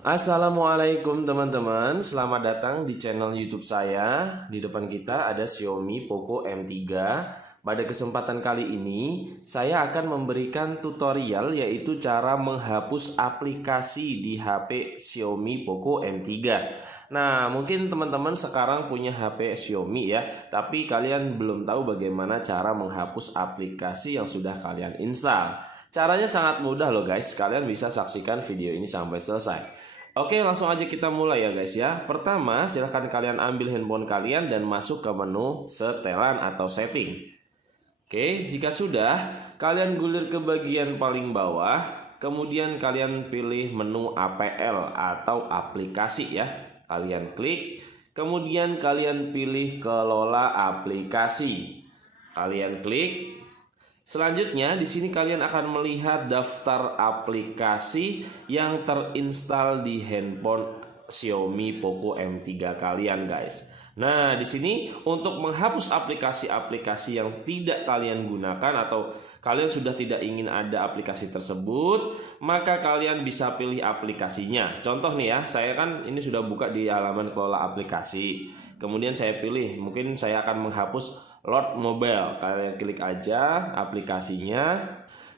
Assalamualaikum teman-teman, selamat datang di channel YouTube saya. Di depan kita ada Xiaomi Poco M3. Pada kesempatan kali ini, saya akan memberikan tutorial yaitu cara menghapus aplikasi di HP Xiaomi Poco M3. Nah, mungkin teman-teman sekarang punya HP Xiaomi ya, tapi kalian belum tahu bagaimana cara menghapus aplikasi yang sudah kalian install. Caranya sangat mudah loh guys, kalian bisa saksikan video ini sampai selesai. Oke, langsung aja kita mulai ya guys ya. Pertama, silahkan kalian ambil handphone kalian dan masuk ke menu setelan atau setting. Oke, jika sudah, kalian gulir ke bagian paling bawah. Kemudian kalian pilih menu APL atau aplikasi ya. Kalian klik. Kemudian kalian pilih kelola aplikasi. Kalian klik. Selanjutnya di sini kalian akan melihat daftar aplikasi yang terinstal di handphone Xiaomi Poco M3 kalian guys. Nah, di sini untuk menghapus aplikasi-aplikasi yang tidak kalian gunakan atau kalian sudah tidak ingin ada aplikasi tersebut, maka kalian bisa pilih aplikasinya. Contoh nih ya, saya kan ini sudah buka di halaman kelola aplikasi. Kemudian saya pilih, mungkin saya akan menghapus Load Mobile. Kalian klik aja aplikasinya.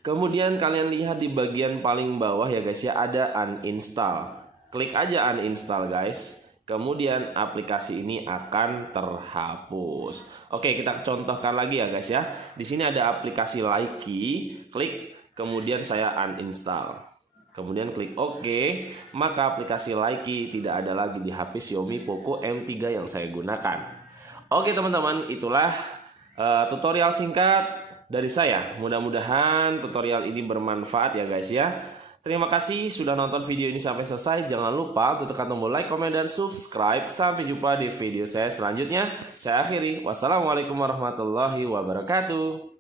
Kemudian kalian lihat di bagian paling bawah ya guys ya, ada uninstall. Klik aja uninstall guys. Kemudian aplikasi ini akan terhapus. Oke, kita contohkan lagi ya guys ya. Di sini ada aplikasi Likee. Klik, kemudian saya uninstall. Kemudian klik OK, maka aplikasi Likee tidak ada lagi di HP Xiaomi Poco M3 yang saya gunakan. Oke teman-teman, itulah tutorial singkat dari saya. Mudah-mudahan tutorial ini bermanfaat ya guys ya. Terima kasih sudah nonton video ini sampai selesai. Jangan lupa untuk tekan tombol like, komen, dan subscribe. Sampai jumpa di video saya selanjutnya. Saya akhiri. Wassalamualaikum warahmatullahi wabarakatuh.